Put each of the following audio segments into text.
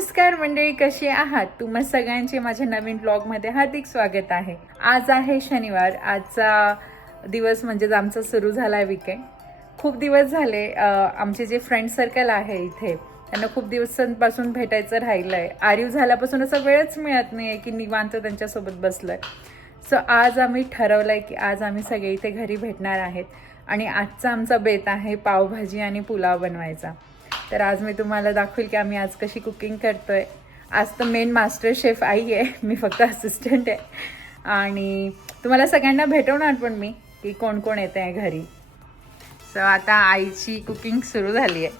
नमस्कार मंडळी कशी आहात? तुम्हा सगळ्यांचे माझ्या नवीन ब्लॉगमध्ये हार्दिक स्वागत आहे. आज आहे शनिवार. आजचा दिवस म्हणजेच आमचा सुरू झाला आहे विकेंड खूप दिवस झाले आमचे जे फ्रेंड सर्कल आहे इथे त्यांना खूप दिवसांपासून भेटायचं राहिलं आहे आरीव झाल्यापासून असा वेळच मिळत नाही आहे की निवांत त्यांच्यासोबत बसलं आहे सो आज आम्ही ठरवलं आहे की आज आम्ही सगळे इथे घरी भेटणार आहेत. आणि आजचा आमचा बेत आहे पावभाजी आणि पुलाव बनवायचा. तर आज मी तुम्हाला दाखवेल की आम्ही आज कशी कुकिंग करतोय. आज तर मेन मास्टर शेफ आई आहे. मी फक्त असिस्टंट आहे. आणि तुम्हाला सगळ्यांना भेटवणार पण मी की कोण कोण येते आहे घरी. सो आता आईची कुकिंग सुरू झाली आहे.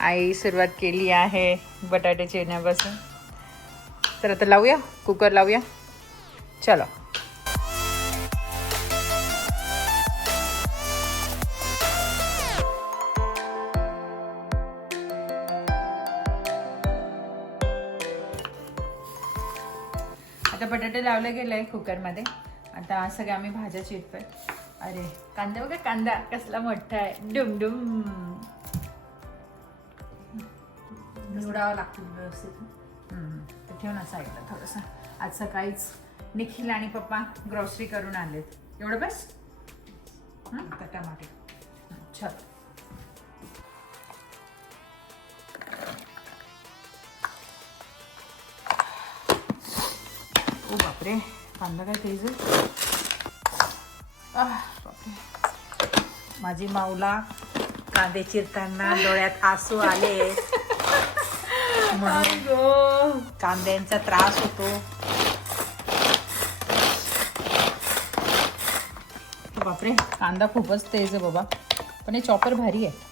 आई सुरुवात केली आहे बटाटे चिरण्यापासून तर आता लावूया कुकर लावूया. चलो. लावले गेले आहे कुकरमध्ये. आता सगळ्या आम्ही भाज्या चिरतोय. अरे कांदा बघा कांदा कसला मोठा आहे. डुम डुम. निवडावं लागतो व्यवस्थित. हम्म, तर ठेव ना साईडला थोडंसं. आज सकाळीच निखिल आणि पप्पा ग्रॉसरी करून आलेत. एवढं बस हं? टमाटे. चल. ओ बापरे कांदा काय तेज बापरे. माझी माऊला कांदे चिरताना डोळ्यात आसू आले. म्हणून कांद्यांचा त्रास होतो. बापरे कांदा खूपच तेज आहे बाबा. पण हे चॉपर भारी आहे.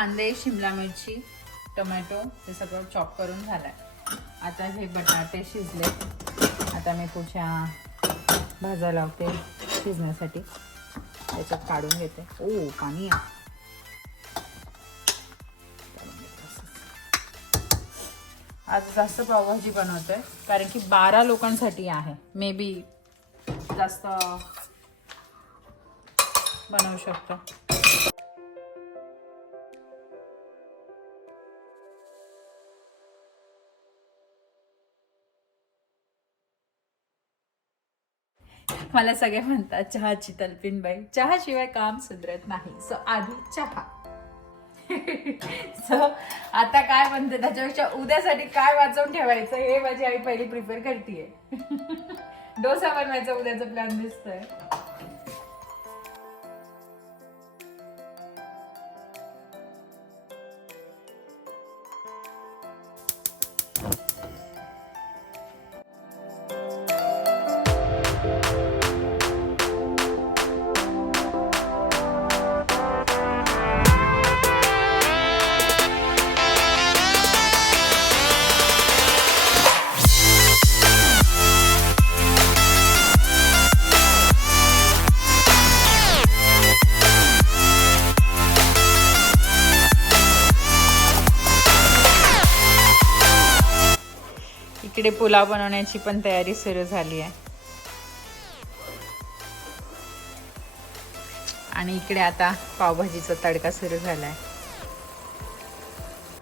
कांदे शिमला मिरची टोमॅटो हे सगळं चॉप करून झालंय. आता हे बटाटे शिजले. आता मी पुढच्या भाज्या लावते शिजण्यासाठी. त्याच्यात काढून घेते. ओ पाणी आहे आज जास्त पावभाजी बनवतोय कारण की बारा लोकांसाठी आहे. मे बी जास्त बनवू शकतो. मला सगळे म्हणतात चहाची तलपीन बाई. चहाशिवाय काम सुधरत नाही. सो आधी चहा. सो आता काय म्हणते त्याच्यापेक्षा उद्यासाठी काय वाचवून ठेवायचं हे माझी आई पहिली प्रिपेअर करते डोसा बनवायचा उद्याचा प्लॅन दिसतोय. इकडे पुलाव बनवण्याची पण तयारी सुरू झाली आहे. आणि इकडे आता पावभाजीचा तडका सुरू झालाय.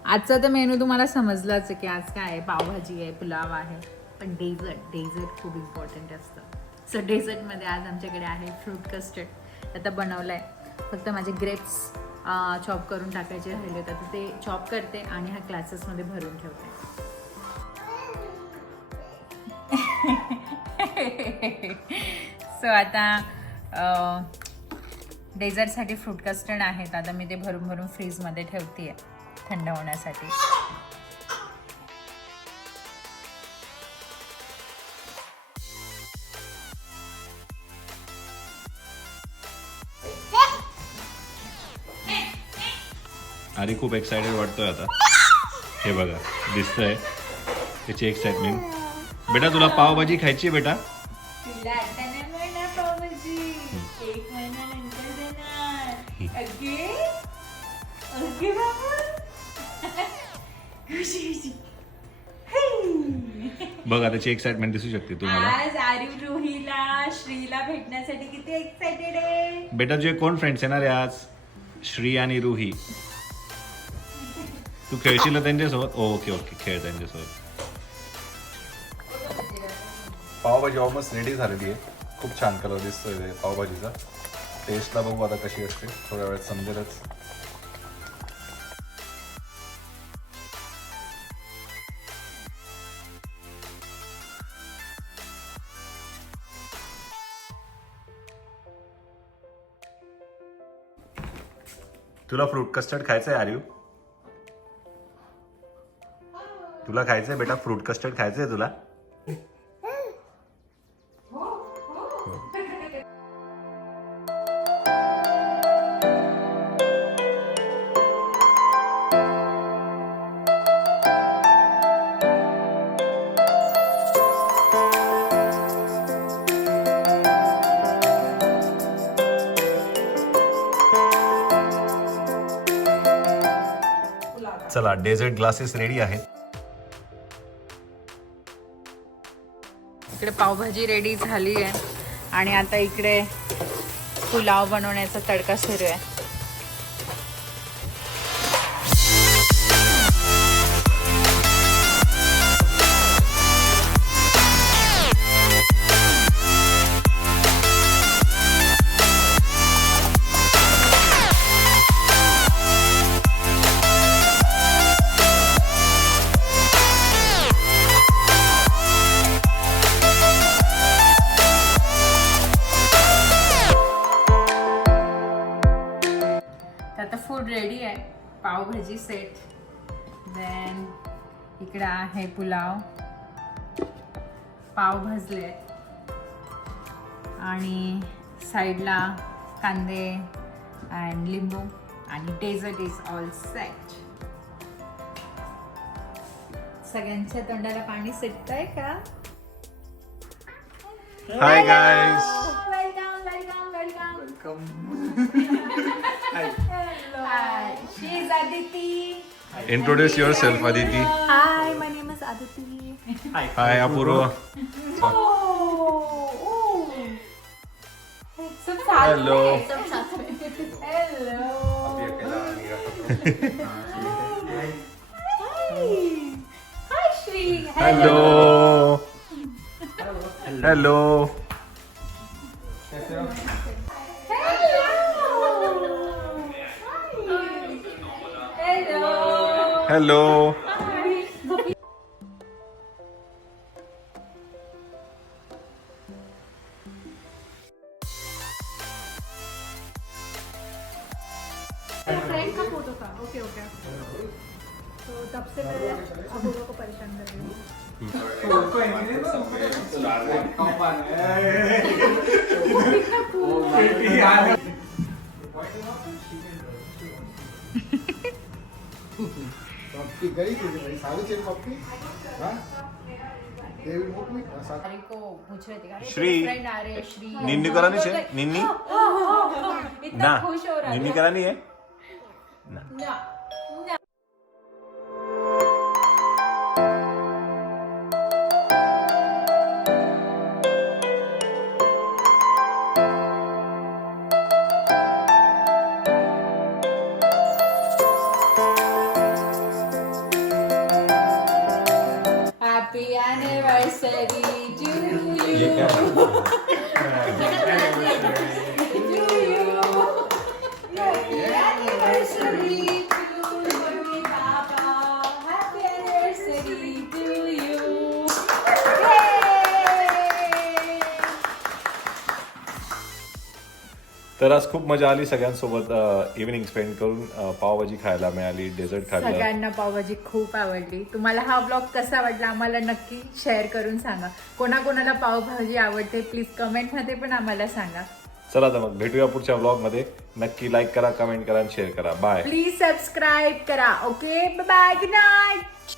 आजचा तर मेनू तुम्हाला समजलाच आहे की आज काय आहे? पावभाजी आहे पुलाव आहे पण डेझर्ट डेझर्ट खूप इम्पॉर्टंट असतं. सो डेझर्टमध्ये आज आमच्याकडे आहे फ्रूट कस्टर्ड आता बनवलं आहे फक्त माझे ग्रेप्स चॉप करून टाकायचे राहिले तर ते चॉप करते आणि ह्या क्लासेसमध्ये भरून ठेवते. सो आता डेझर्टसाठी फ्रूट कस्टर्ड आहेत. आता मी ते भरून भरून फ्रीजमध्ये ठेवते थंड होण्यासाठी. आधी खूप एक्सायटेड वाटतोय आता. हे बघा दिसतंय. त्याची एक्साइटमेंट बेटा तुला पावभाजी खायची बेटा? तुला आता नाही मिळणार पावभाजी. एक महिन्यानंतर देणार. ओके अगे बाबा. खुशी, खुशी. हे. बघा त्याची एक्साइटमेंट दिसू शकते तुम्हाला. आज आरिव रुहीला श्रीला भेटण्यासाठी किती एक्साइटेड आहे. बेटा तुझे कोण फ्रेंड्स येणार आहे आज? श्री आणि रुही. तू खेळशील ना त्यांच्यासोबत? ओके ओके खेळ त्यांच्यासोबत. पावभाजी ऑलमोस्ट रेडी झालेली आहे. खूप छान कलर दिसतोय ते पावभाजीचा. टेस्टला बघू आता कशी असते. थोड्या वेळात समजेलच. तुला फ्रूट कस्टर्ड खायचंय आर्यू? तुला खायचंय बेटा? फ्रूट कस्टर्ड खायचंय तुला? चला डेझर्ट ग्लासेस रेडी आहेत. इकडे पावभाजी रेडी झाली आहे. आणि आता इकडे पुलाव बनवण्याचा तडका सुरू आहे. पावभाजी सेट देन इकडे आहे पुलाव. पाव भाजले आणि साईडला कांदे अँड लिंबू आणि डेझर्ट इज ऑल सेट सगळ्यांच्या तोंडाला पाणी सुटतंय का? Hi guys welcome welcome welcome Hi. She is Aditi. Introduce yourself, Aditi. Hi, my name is Aditi. Hi. Hi, Apurva. Oh, oh. Hello. Hello. Hello. Hi. Hi, Shri. Hello. Hello. Hello friend का photo था. Okay okay तो तब से मैं अबूबा को परेशान कर रही हूँ। कॉफी गई थी भाई साढ़े छः कॉफी हाँ? डेविड बुक में हाँ, सात। अरे को पूछ रहे थे anniversary to you. तर आज खूप मजा आली सगळ्यांसोबत इव्हिनिंग स्पेंड करून पावभाजी खायला मिळाली डेझर्ट खायला सगळ्यांना पावभाजी खूप आवडली. तुम्हाला हा ब्लॉग कसा वाटला आम्हाला नक्की शेअर करून सांगा. कोणाकोणाला पावभाजी आवडते प्लीज कमेंटमध्ये पण आम्हाला सांगा. चला तर मग भेटूया पुढच्या ब्लॉगमध्ये. नक्की लाईक करा कमेंट करा आणि शेअर करा. बाय प्लीज सबस्क्राईब करा. Okay bye good night